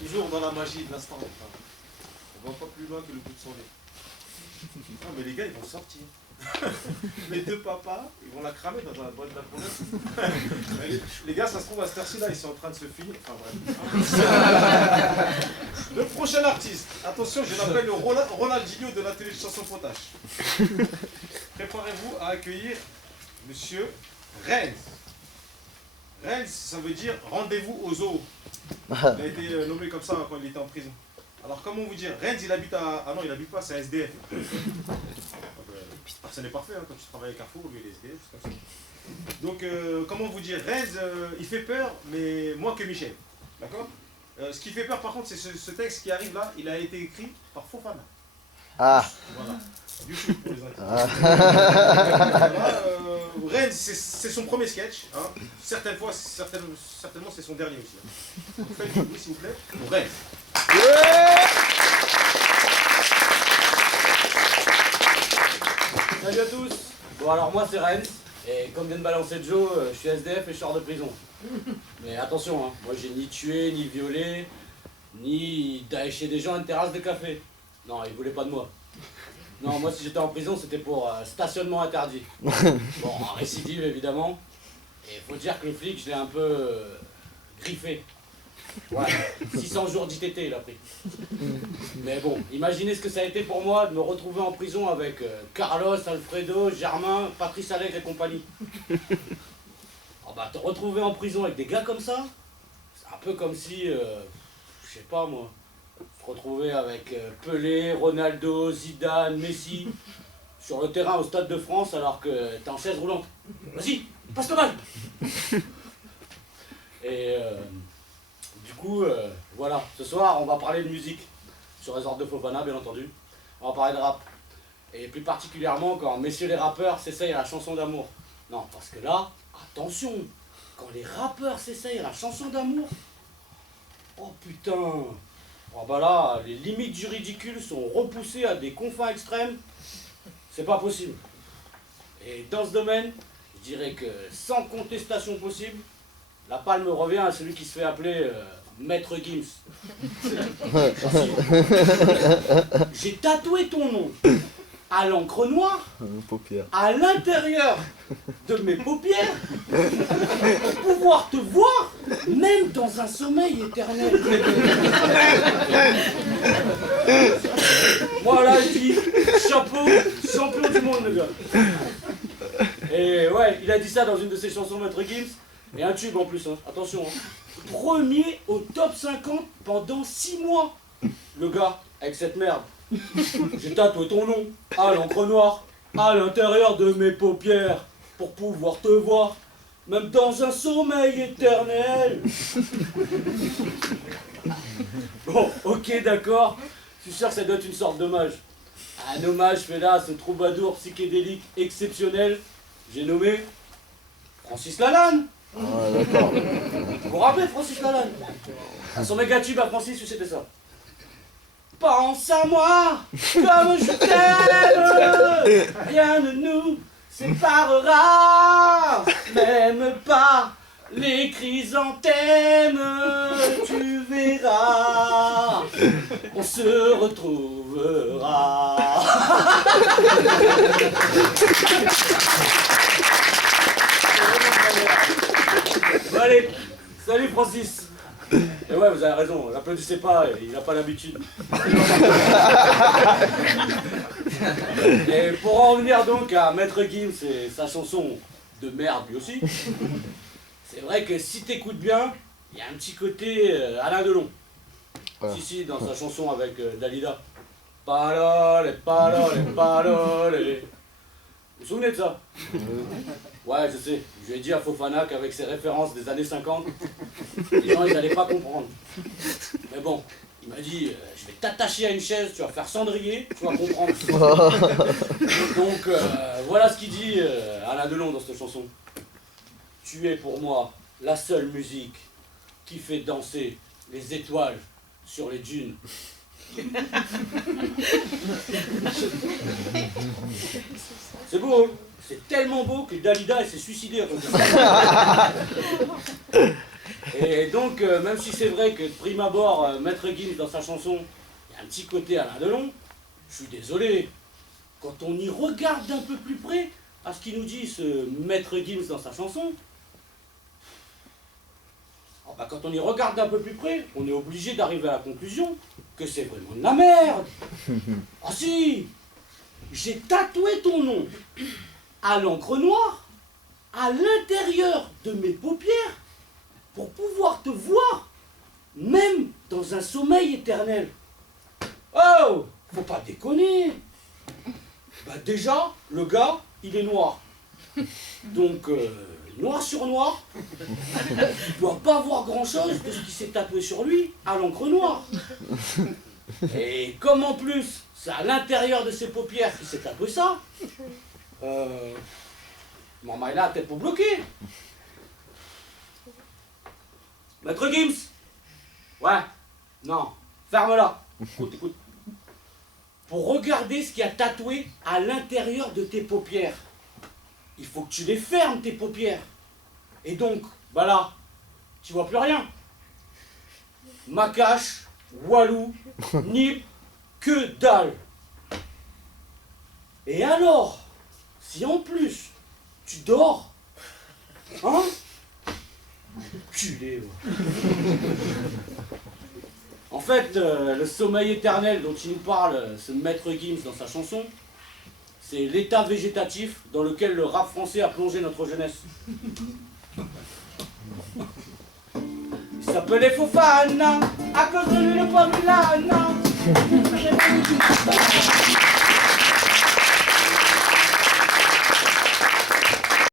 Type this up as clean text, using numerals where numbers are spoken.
Toujours dans la magie de l'instant. On va pas plus loin que le bout de son nez. Non mais les gars ils vont sortir. Les deux papas, ils vont la cramer dans un boîte de la province. Les gars, ça se trouve à cette heure-ci là, ils sont en train de se finir. Enfin bref. Le prochain artiste, attention, je l'appelle le Ronaldinho de la télé de chanson potache. Préparez-vous à accueillir Monsieur Renz. Renz, ça veut dire rendez-vous aux zoo. Il a été nommé comme ça quand il était en prison. Alors comment vous dire, Renz il habite à... Ah non il habite pas, c'est un SDF. Ce n'est pas parfait hein, quand tu travailles à Carrefour, lui il est SDF, c'est comme ça. Donc comment vous dire, Renz il fait peur, mais moins que Michel. D'accord. Ce qui fait peur par contre c'est ce texte qui arrive là, il a été écrit par Fofana. Ah. Voilà. Du coup pour les intimes. Renz c'est son premier sketch. Hein. Certainement c'est son dernier aussi. Hein. Donc, faites du bruit s'il vous plaît pour Renz. Salut à tous. Bon alors moi c'est Renz, et comme vient de balancer Joe, je suis SDF et je sors de prison. Mais attention, hein, moi j'ai ni tué, ni violé, ni daéché des gens à une terrasse de café. Non, ils voulaient pas de moi. Non, moi si j'étais en prison c'était pour stationnement interdit. Bon, en récidive évidemment. Et faut dire que le flic je l'ai un peu griffé. Ouais, 600 jours d'ITT il a pris. Mais bon, imaginez ce que ça a été pour moi de me retrouver en prison avec Carlos, Alfredo, Germain, Patrice Allègre et compagnie. Oh bah te retrouver en prison avec des gars comme ça, c'est un peu comme si, je sais pas moi, se retrouver avec Pelé, Ronaldo, Zidane, Messi, sur le terrain au Stade de France alors que t'es en chaise roulante. Vas-y, passe le bal. Et du coup, voilà, ce soir on va parler de musique, sur les ordres de Fofana bien entendu, on va parler de rap, et plus particulièrement quand messieurs les rappeurs s'essayent à la chanson d'amour. Non, parce que là, attention, quand les rappeurs s'essayent à la chanson d'amour, oh putain, oh bah là, les limites du ridicule sont repoussées à des confins extrêmes, c'est pas possible. Et dans ce domaine, je dirais que sans contestation possible, la palme revient à celui qui se fait appeler Maître Gims. J'ai tatoué ton nom à l'encre noire, à l'intérieur de mes paupières, pour pouvoir te voir, même dans un sommeil éternel. Moi là, je dis, chapeau, champion du monde, le gars. Et ouais, il a dit ça dans une de ses chansons, Maître Gims. Et un tube en plus, hein. Attention. Hein. Premier au top 50 pendant 6 mois. Le gars, avec cette merde. J'ai tatoué ton nom à l'encre noire, à l'intérieur de mes paupières, pour pouvoir te voir, même dans un sommeil éternel. Bon, ok, d'accord. Je suis sûr que ça doit être une sorte d'hommage. Un hommage fait là à ce troubadour psychédélique exceptionnel. J'ai nommé Francis Lalanne. Ah, d'accord. Vous vous rappelez de Francis Lalanne? Son méga tube à Francis, c'était ça. Pense à moi comme je t'aime, rien ne nous séparera, même pas les chrysanthèmes, tu verras, on se retrouvera. Bon, allez, salut Francis. Et ouais, vous avez raison, l'applaudissez pas, il n'a pas l'habitude. Et pour en revenir donc à Maître Gims et sa chanson de merde lui aussi, c'est vrai que si t'écoutes bien, il y a un petit côté Alain Delon. Ouais. Si, dans sa chanson avec Dalida. Parole, parole, parole. Vous vous souvenez de ça? Ouais, je sais. Je lui ai dit à Fofana qu'avec ses références des années 50, les gens ils n'allaient pas comprendre. Mais bon, il m'a dit, je vais t'attacher à une chaise, tu vas faire cendrier, tu vas comprendre. Donc voilà ce qu'il dit Alain Delon dans cette chanson. Tu es pour moi la seule musique qui fait danser les étoiles sur les dunes. C'est beau, hein? C'est tellement beau que Dalida elle s'est suicidée à cause de ça. Et donc, même si c'est vrai que de prime abord, Maître Gims dans sa chanson, il y a un petit côté Alain Delon, je suis désolé. Quand on y regarde d'un peu plus près à ce qu'il nous dit ce Maître Gims dans sa chanson, oh bah, quand on y regarde d'un peu plus près, on est obligé d'arriver à la conclusion que c'est vraiment de la merde. Ah si, j'ai tatoué ton nom à l'encre noire à l'intérieur de mes paupières pour pouvoir te voir même dans un sommeil éternel. Oh, faut pas déconner. Bah déjà, le gars, il est noir. Donc, noir sur noir, il doit pas voir grand-chose de ce qui s'est tatoué sur lui à l'encre noire. Et comme en plus, c'est à l'intérieur de ses paupières qu'il s'est tatoué ça, maman est là, tête pour bloquer. Maître Gims. Ouais. Non. Ferme-la. Écoute, écoute. Pour regarder ce qu'il y a tatoué à l'intérieur de tes paupières, il faut que tu les fermes, tes paupières. Et donc, bah là, tu vois plus rien. Macache, Walou, Nip, que dalle. Et alors, si en plus, tu dors, hein? Culé, ouais. En fait, le sommeil éternel dont il nous parle, ce Maître Gims dans sa chanson, c'est l'état végétatif dans lequel le rap français a plongé notre jeunesse. Il s'appelait Fofana, à cause de lui le poids Milana.